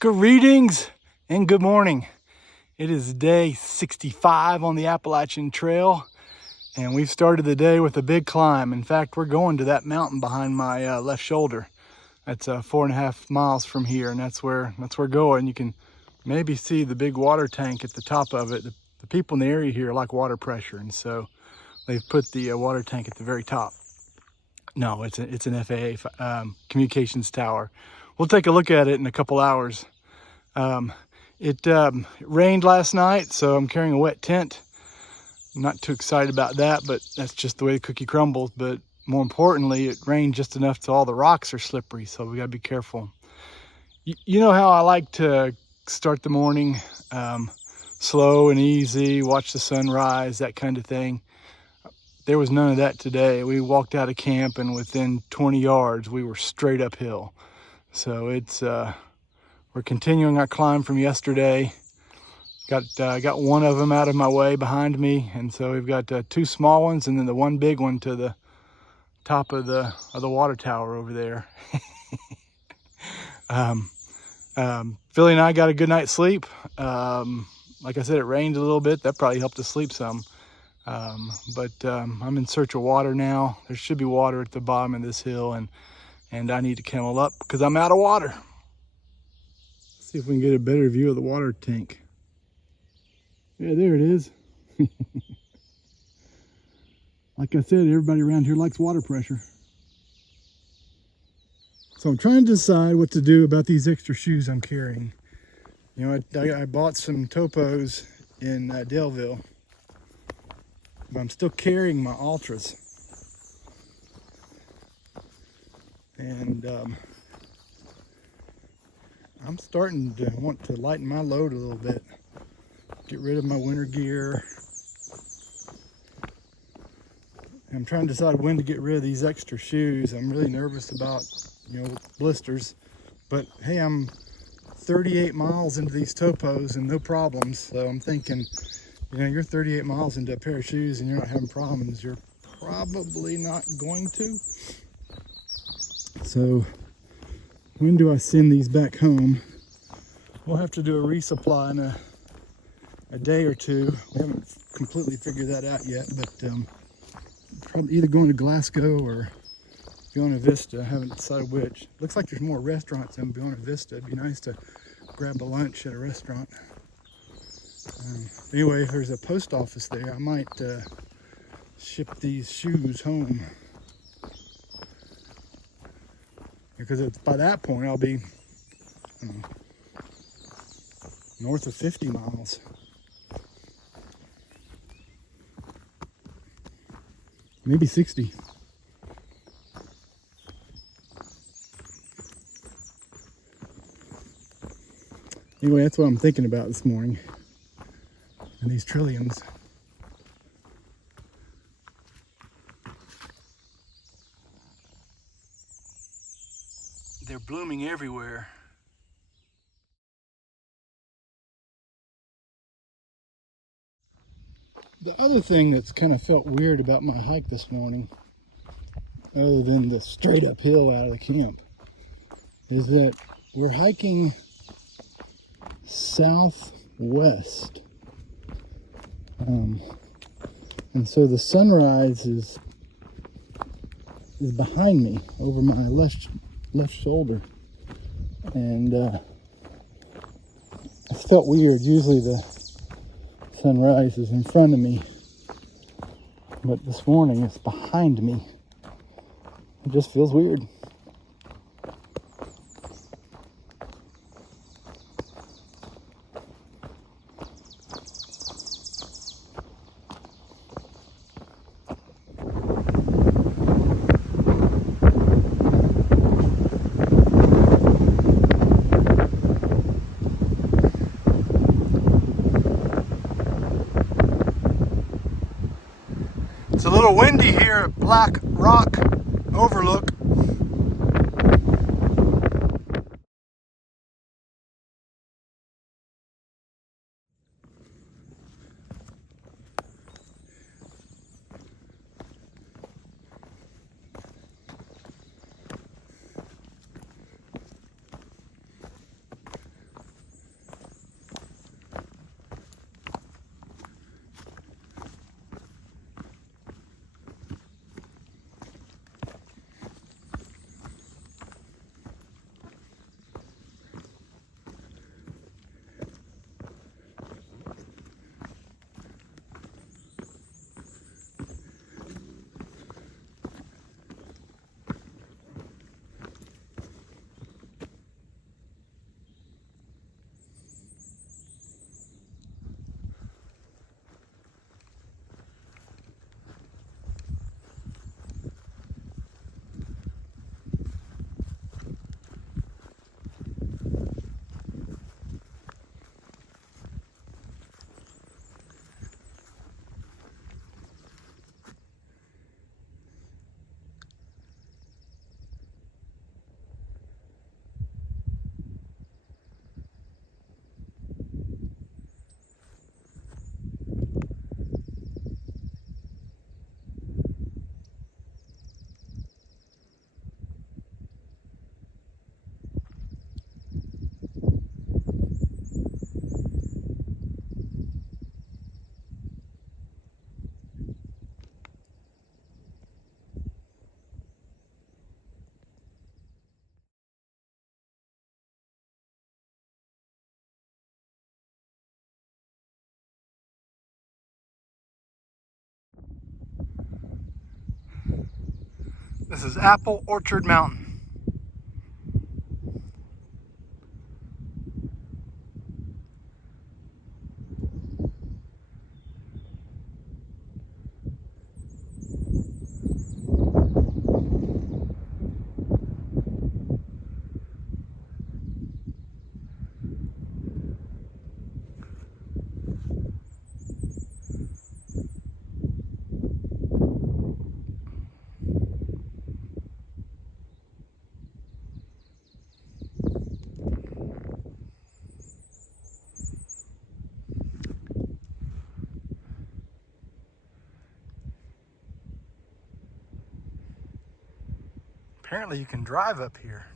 Greetings and good morning. It is day 65 on the Appalachian Trail, and we've started the day with a big climb. In fact, we're going to that mountain behind my left shoulder. That's 4.5 miles from here, and that's where we're going. You can maybe see the big water tank at the top of it. The people in the area here like water pressure, and so they've put the water tank at the very top. No, it's an FAA communications tower. We'll take a look at it in a couple hours. It rained last night, so I'm carrying a wet tent. I'm not too excited about that, but that's just the way the cookie crumbles. But more importantly, it rained just enough so all the rocks are slippery, so we gotta be careful. You know how I like to start the morning slow and easy, watch the sunrise, that kind of thing. There was none of that today. We walked out of camp, and within 20 yards, we were straight uphill. So we're continuing our climb from yesterday. Got one of them out of my way behind me, and so we've got two small ones, and then the one big one to the top of the water tower over there. Philly and I got a good night's sleep. Like I said, it rained a little bit. That probably helped us sleep some. But I'm in search of water now. There should be water at the bottom of this hill, and I need to camel up because I'm out of water. See if we can get a better view of the water tank. Yeah, there it is. Like I said, everybody around here likes water pressure. So I'm trying to decide what to do about these extra shoes I'm carrying. You know, I bought some topos in Daleville, but I'm still carrying my Ultras. And I'm starting to want to lighten my load a little bit. Get rid of my winter gear. I'm trying to decide when to get rid of these extra shoes. I'm really nervous about, blisters. But hey, I'm 38 miles into these topos and no problems. So I'm thinking, you're 38 miles into a pair of shoes and you're not having problems. You're probably not going to. So when do I send these back home? We'll have to do a resupply in a day or two. We haven't completely figured that out yet, but probably either going to Glasgow or Buena Vista. I haven't decided which. Looks like there's more restaurants in Buena Vista. It'd be nice to grab a lunch at a restaurant. Anyway, if there's a post office there, I might ship these shoes home. Because by that point, I'll be north of 50 miles. Maybe 60. Anyway, that's what I'm thinking about this morning. And these trilliums. They're blooming everywhere. The other thing that's kind of felt weird about my hike this morning, other than the straight uphill out of the camp, is that we're hiking southwest. And so the sunrise is behind me over my left shoulder. And it felt weird. Usually the sunrise is in front of me, but this morning it's behind me. It just feels weird. It's a little windy here at Black Rock Overlook. This is Apple Orchard Mountain. Apparently you can drive up here.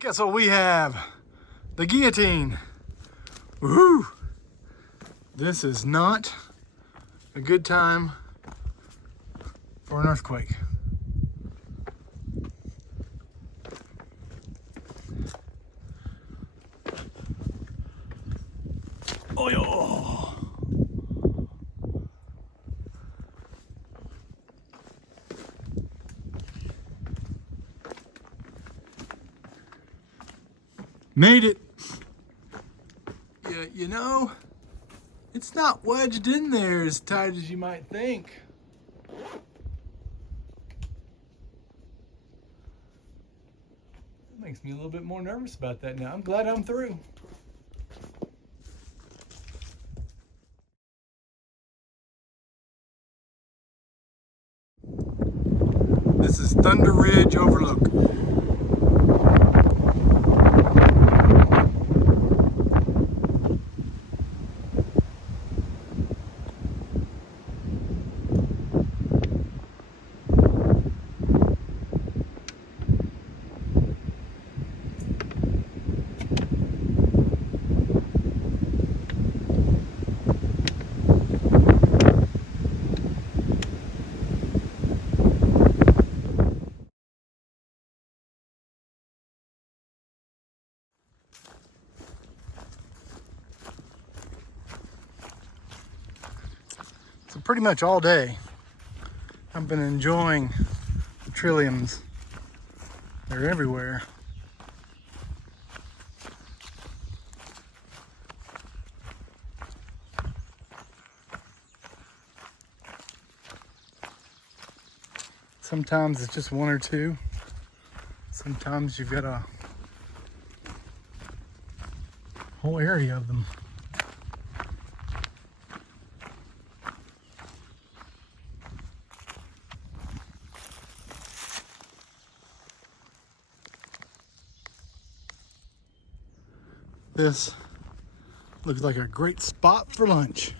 Guess what we have? The guillotine. Woohoo! This is not a good time for an earthquake. Oh, yo. Made it. Yeah, you know, it's not wedged in there as tight as you might think. That makes me a little bit more nervous about that now. I'm glad I'm through. This is Thunder Ridge Overlook. So pretty much all day, I've been enjoying the trilliums. They're everywhere. Sometimes it's just one or two. Sometimes you've got a whole area of them. This looks like a great spot for lunch.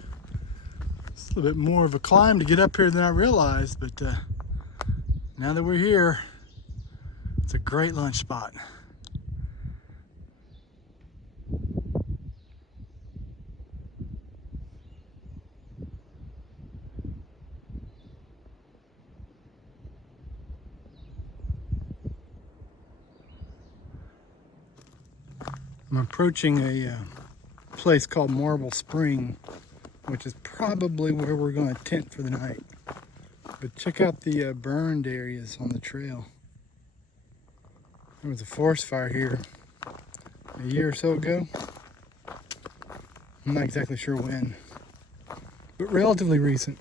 It's a little bit more of a climb to get up here than I realized, but now that we're here, it's a great lunch spot. I'm approaching a place called Marble Spring, which is probably where we're going to tent for the night. But check out the burned areas on the trail. There was a forest fire here a year or so ago. I'm not exactly sure when, but relatively recent.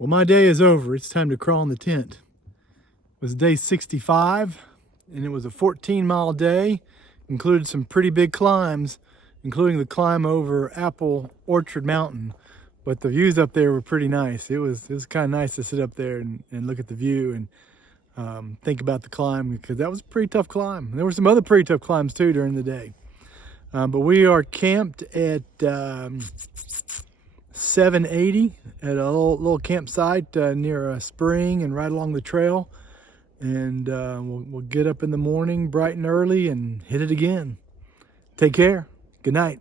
Well, my day is over. It's time to crawl in the tent. It was day 65, and it was a 14-mile day. Included some pretty big climbs, including the climb over Apple Orchard Mountain. But the views up there were pretty nice. It was kind of nice to sit up there and look at the view and think about the climb, because that was a pretty tough climb. There were some other pretty tough climbs too during the day. But we are camped at 780 at a little campsite near a spring and right along the trail. And we'll get up in the morning bright and early and hit it again. Take care. Good night.